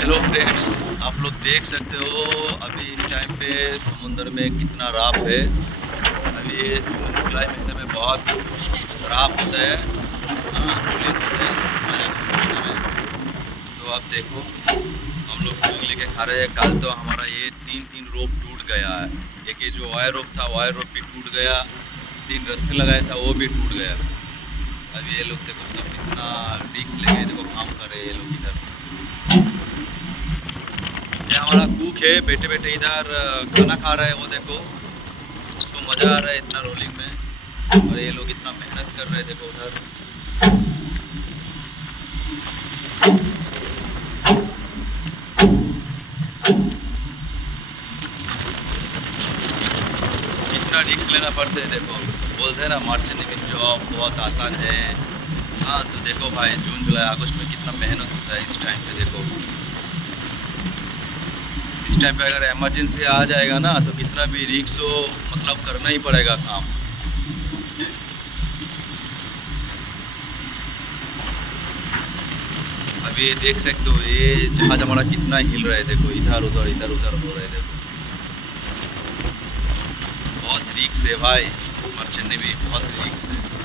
Hello friends, आप लोग देख सकते हो अभी इस टाइम पे समुद्र में कितना राफ है। अभी ये जून जुलाई महीने में बहुत राफ होता है। हाँ, रोलिंग होता है अगस्त महीने में। तो आप देखो, हम लोग रोलिंग लेके खा रहे हैं। कल तो हमारा ये तीन रोप टूट गया है। एक ये जो वायर रोप था, वायर रोप भी टूट गया। 3 रस्सी लगाया था, वो भी टूट गया। अभी ये लोग देखो सब कितना रिस्क लेके देखो काम कर रहे हैं ये लोग इधर। ये हमारा कुक है, बैठे बैठे इधर खाना खा रहा है। वो देखो, उसको मज़ा आ रहा है इतना रोलिंग में। और ये लोग इतना मेहनत कर रहे हैं, देखो उधर। कितना रिस्क लेना पड़ता है देखो। बोलते हैं ना मर्चेंट नेवी जॉब बहुत आसान है। हाँ, तो देखो भाई, जून जुलाई अगस्त में कितना मेहनत होता है। इस टाइम पे देखो, इस टाइम पे अगर इमरजेंसी आ जाएगा ना तो कितना भी रिस्क हो, मतलब करना ही पड़ेगा काम। अभी ये देख सकते हो, ये जहाज हमारा कितना हिल रहा है देखो, इधर उधर हो रहा है देखो। बहुत रिस्क है भाई, मर्चेंट नेवी बहुत रिस्क है।